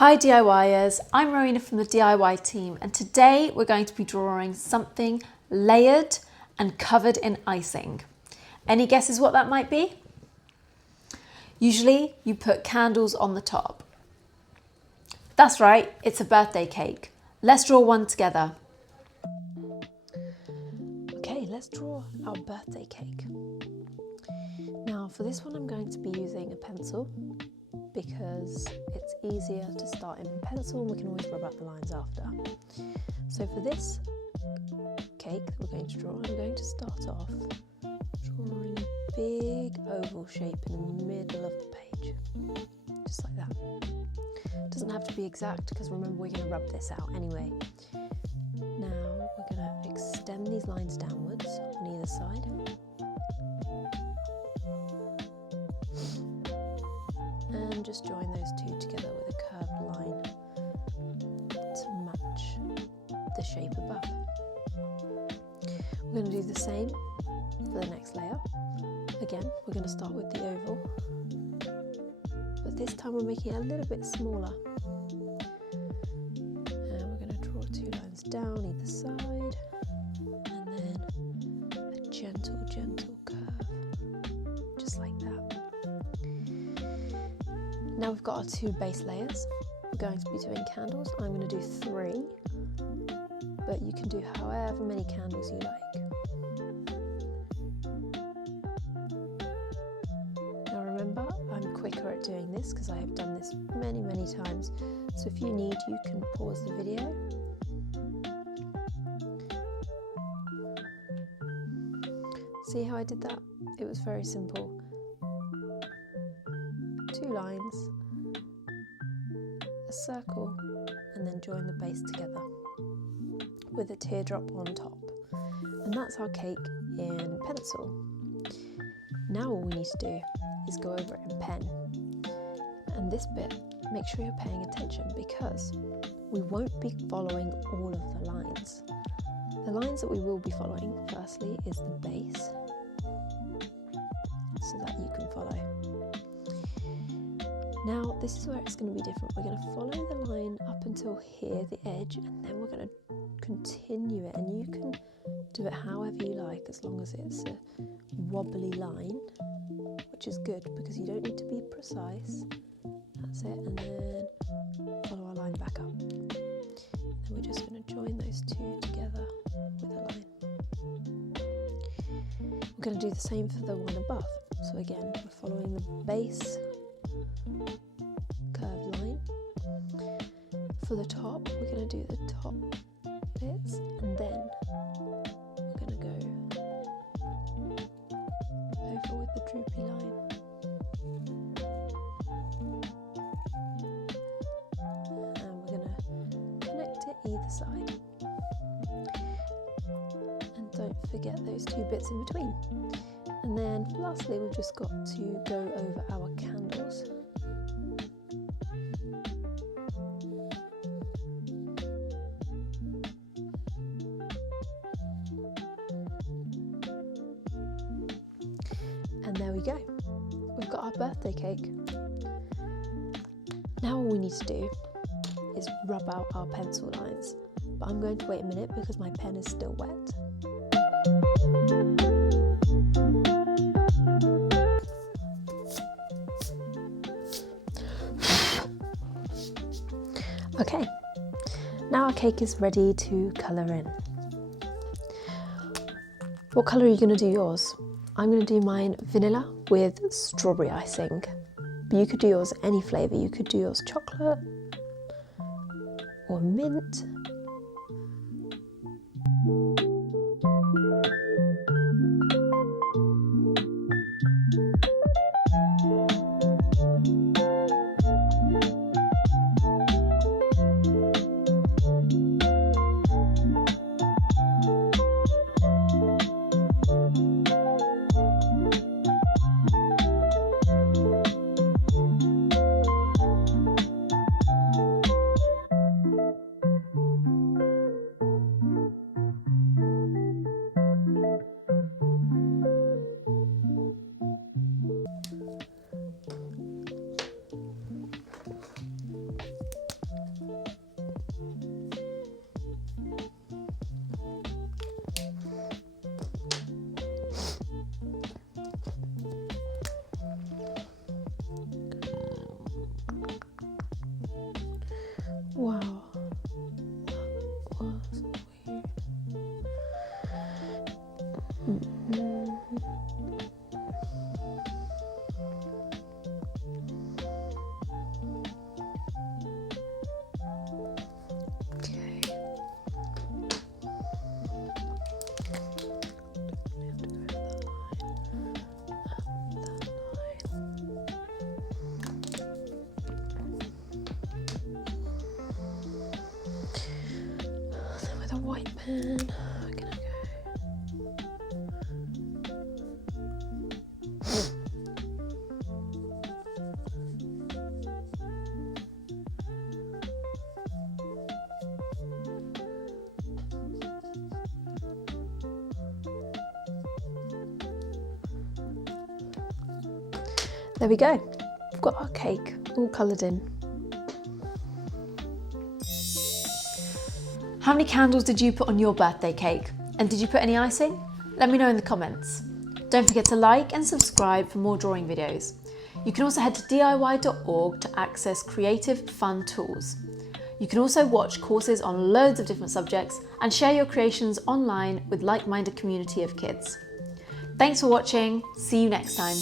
Hi DIYers, I'm Rowena from the DIY team, and today we're going to be drawing something layered and covered in icing. Any guesses what that might be? Usually you put candles on the top. That's right, it's a birthday cake. Let's draw one together. Okay, let's draw our birthday cake. Now for this one I'm going to be using a pencil because it's easier to start in pencil and we can always rub out the lines after. So for this cake that we're going to draw, I'm going to start off drawing a big oval shape in the middle of the page, just like that. It doesn't have to be exact because remember we're going to rub this out anyway. Now we're going to extend these lines downwards on either side. And just join those two together with a curved line to match the shape above. We're going to do the same for the next layer. Again, we're going to start with the oval, but this time we're making it a little bit smaller. And we're going to draw two lines down either side, and then a gentle curve, just like that. Now we've got our two base layers. We're going to be doing candles. I'm going to do 3, but you can do however many candles you like. Now remember, I'm quicker at doing this because I have done this many times. So if you need, you can pause the video. See how I did that? It was very simple. 2 lines, a circle, and then join the base together with a teardrop on top. And that's our cake in pencil. Now all we need to do is go over it in pen. And this bit, make sure you're paying attention because we won't be following all of the lines. The lines that we will be following, firstly, is the base, so that you can follow. Now this is where it's going to be different. We're going to follow the line up until here, the edge, and then we're going to continue it, and you can do it however you like as long as it's a wobbly line, which is good because you don't need to be precise. That's it, and then follow our line back up. Then we're just going to join those two together with a line. We're going to do the same for the one above. So again, we're following the base curved line. For the top, we're going to do the top bits, and then we're going to go over with the droopy line. And we're going to connect it either side. And don't forget those 2 bits in between. And then lastly, we've just got to go over our candles. And there we go. We've got our birthday cake. Now all we need to do is rub out our pencil lines. But I'm going to wait a minute because my pen is still wet. Okay, now our cake is ready to colour in. What colour are you going to do yours? I'm going to do mine vanilla with strawberry icing. But you could do yours any flavour. You could do yours chocolate or mint. pen. We're gonna go. There we go. We've got our cake all coloured in. How many candles did you put on your birthday cake? And did you put any icing? Let me know in the comments. Don't forget to like and subscribe for more drawing videos. You can also head to diy.org to access creative, fun tools. You can also watch courses on loads of different subjects and share your creations online with like-minded community of kids. Thanks for watching. See you next time.